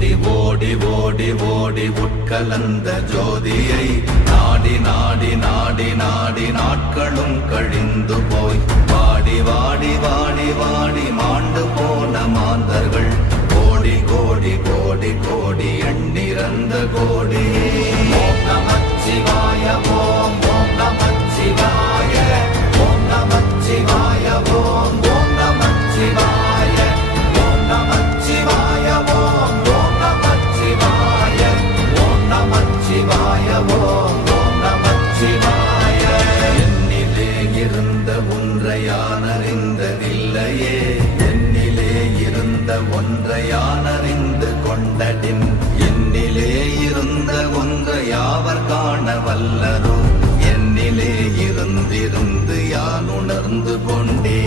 ஓடி ஓடி ஓடி ஓடி உட்கலந்த ஜோதியை நாடி நாடி நாடி நாடி நாட்களும் கழிந்து போய் வாடி வாடி வாடி வாடி மாண்டு போன மாந்தர்கள் கோடி கோடி கோடி கோடி எண்ணிறந்த கோடி. ஓம் நமச்சிவாய ஓம் ஓம் நமச்சிவாய ஓம் நமச்சிவாய ஓம் ஓம் நமச்சிவாய ஓம் நமச்சிவாய ஓம் ஓம் நமச்சிவாய ஓம் நமச்சிவாய ஓம் ஓம் நமச்சிவாய. என்னிலே இருந்த ஒன்றை யான் அறிந்ததில்லையே, என்னிலே இருந்த ஒன்றை யான் அறிந்து கொண்டடின், என்னிலே இருந்த ஒன்றை யாவர் காண வல்லரோ, என்னிலே இருந்திருந்து யான் உணர்ந்து கொண்டே.